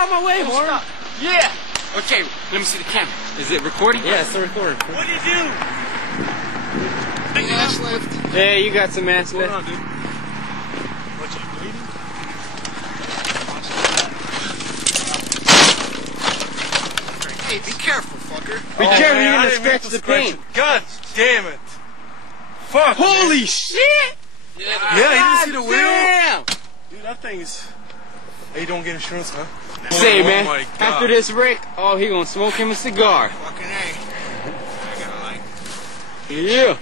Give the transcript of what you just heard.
out of my way, Horn. Yeah. Okay, let me see the camera. Is it recording? Yeah, it's recording. What did you do? Ass lift. Yeah, you got some ass lift. Hold on, dude. What, you bleeding? Hey, be careful, fucker. Be careful, man, you're I gonna didn't make scratch the the paint. God damn it. Fuck. Holy shit! Yeah, you didn't see the wheel? Damn! Dude, that thing's... Hey, you don't get insurance, huh? Say, Oh man, my God. after this wreck, oh, he gonna smoke him a cigar. Fucking A. I got a light. Yeah.